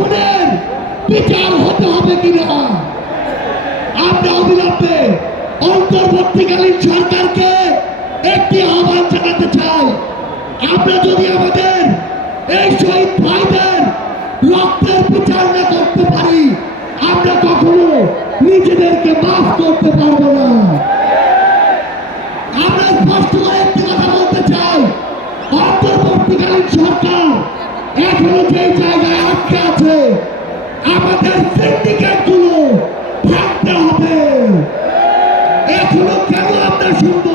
খুনের বিচার হতে হবে কিনা? আমরা অবিলম্বে অন্তর্বর্তীকালীন সরকারকে একটি আহ্বান জানাতে চাই। আমরা যদি আমাদের এই শহীদ ভাইদের রক্তের বিচার না করতে পারি, আমরা কখনো নিজেদেরকে মাফ করতে পারব না। আমরা স্পষ্ট করে একটি কথা বলতে চাই, অন্তর্বর্তীকালীন সরকার এখনও যে জায়গায় আটকে আছে। আমাদের সিন্ডিকেটগুলো ভাঙতে হবে। এখনও কেন আমরা শুনব?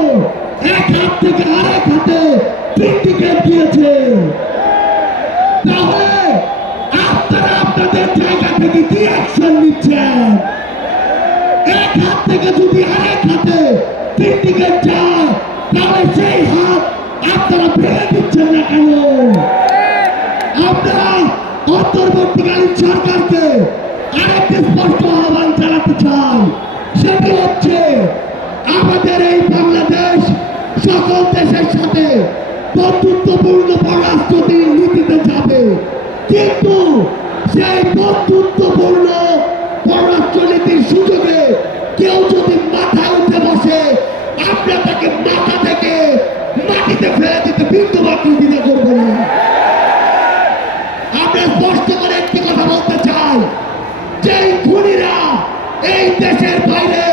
এক হাত থেকে আরেক হাতে সিন্ডিকেট দিয়েছে। তাহলে আপনারা আপনাদের জায়গা থেকে কি অ্যাকশন নিচ্ছেন? এক হাত থেকে যদি আরেক হাতে সিন্ডিকেট যায়, তাহলে সেই হাত আপনারা ভেঙে দিচ্ছেন না কেন? অন্তর্বর্তীকালীন সরকারকে আরেকটি স্পষ্ট আহ্বান জানাতে চাই। সেটি হচ্ছে, আমাদের এই বাংলাদেশ সকল দেশের সাথে বন্ধুত্বপূর্ণ পররাষ্ট্র নীতিতে যাবে। কিন্তু সেই বন্ধুত্বপূর্ণ পররাষ্ট্র নীতির সুযোগে কেউ যদি মাথায় উঠে বসে, আমরা তাকে মাথা থেকে মাটিতে ফেলে দিতে বিন্দু মাত্র দিতে করব না আমরা স্পষ্ট করে একটি কথা বলতে চাই যে খুনিরা এই দেশের বাইরে,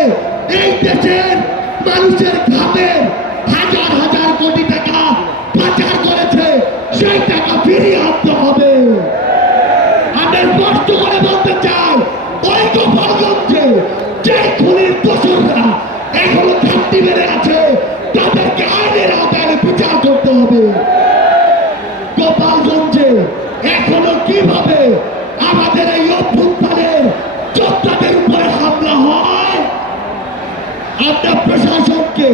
এই দেশের মানুষের হাজার হাজার কোটি টাকা পাচার করেছে, সেই টাকা ফিরিয়ে আনতে হবে। স্পষ্ট করে বলতে চাই ওই গোপালগঞ্জে যে খুনির দোষররা এখনও ঘাটতি মেরে আছে, তাদেরকে আইনের আওতায় বিচার করতে হবে। গোপালগঞ্জে এখনও কীভাবে আমাদের এই অভ্যুত্থানের যোদ্ধাদের উপরে হামলা হয় আমরা প্রশাসনকে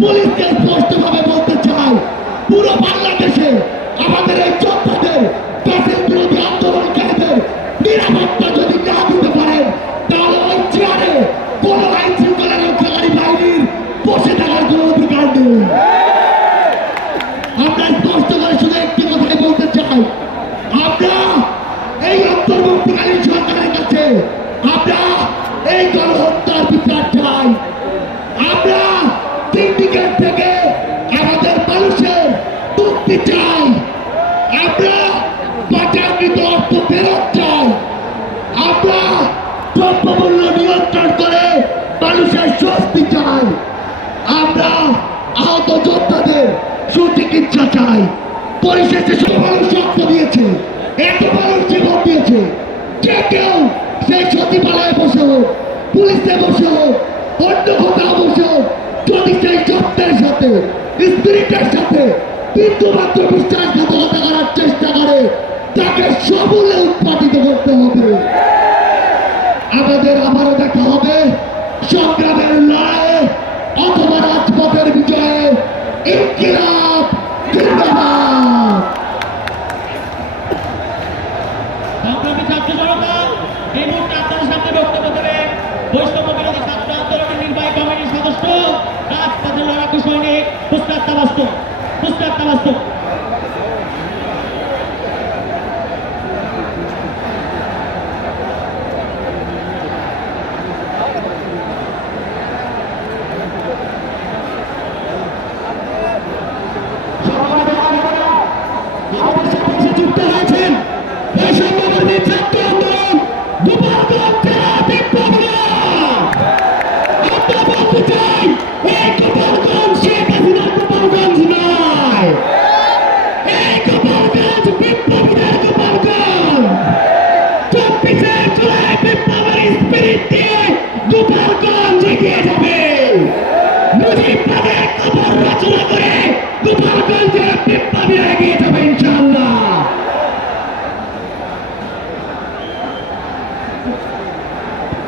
পুলিশকে স্পষ্টভাবে বলতে চাই, পুরো বাংলাদেশে আমাদের এই যোদ্ধাদের দেশের বিরোধী আন্দোলনকারীদের নিরাপত্তা যদি না দিতে পারেন তাহলে ওই চেয়ারে কোনো আইন শৃঙ্খলা রক্ষাকারী বাহিনীর বসে থাকার কোনো অধিকার নেই। আমরা স্পষ্ট করে শুধু একটি কথাই বলতে চাই, আমরা এই অন্তর্বর্তীকালীন সরকারের কাছে আমরা এই গণহত্যার বিচার চাই। আমরা সিন্ডিকেট থেকে আমাদের মানুষের মুক্তি চাই। আমরা পাচারকৃত অর্থ ফেরত চাই। আমরা দ্রব্যমূল্য নিয়ন্ত্রণ করে মানুষের স্বস্তি চাই। আমরা আহত যোদ্ধাদের সুচিকিৎসা চাই। পরিশেষে সব মানুষ রক্ত দিয়েছে, এত মানুষ জীবন দিয়েছে। যে কেউ সেই সচিবালয়ে বসে হোক পুলিশে বসে হোক অন্য কোথাও বসে হোক যদি সেই সাথে স্পিরিটের সাথে বিন্দুমাত্র বিশ্বাসঘাতকতা করার চেষ্টা করে, তাকে সমূলে উৎপাদিত করতে হবে। আমাদের আবারও দেখা হবে সংগ্রামের লড়াইয়ে অথবা রাজপথের বিজয়ে। ইনকিলাব! बसतो कुस्त्यात बसतो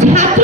ছাত্র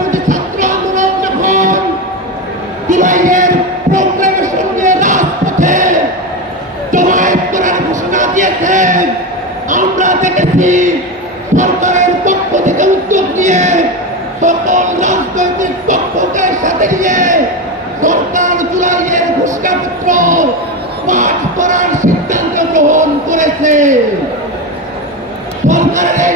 পেয়েছি সরকারের পক্ষ থেকে উদ্যোগ নিয়ে সকল রাজনৈতিক পক্ষকে সাথে নিয়ে সরকার জুলাইয়ের ঘোষণাপত্র পাঠ করার সিদ্ধান্ত গ্রহণ করেছে। সরকারের এই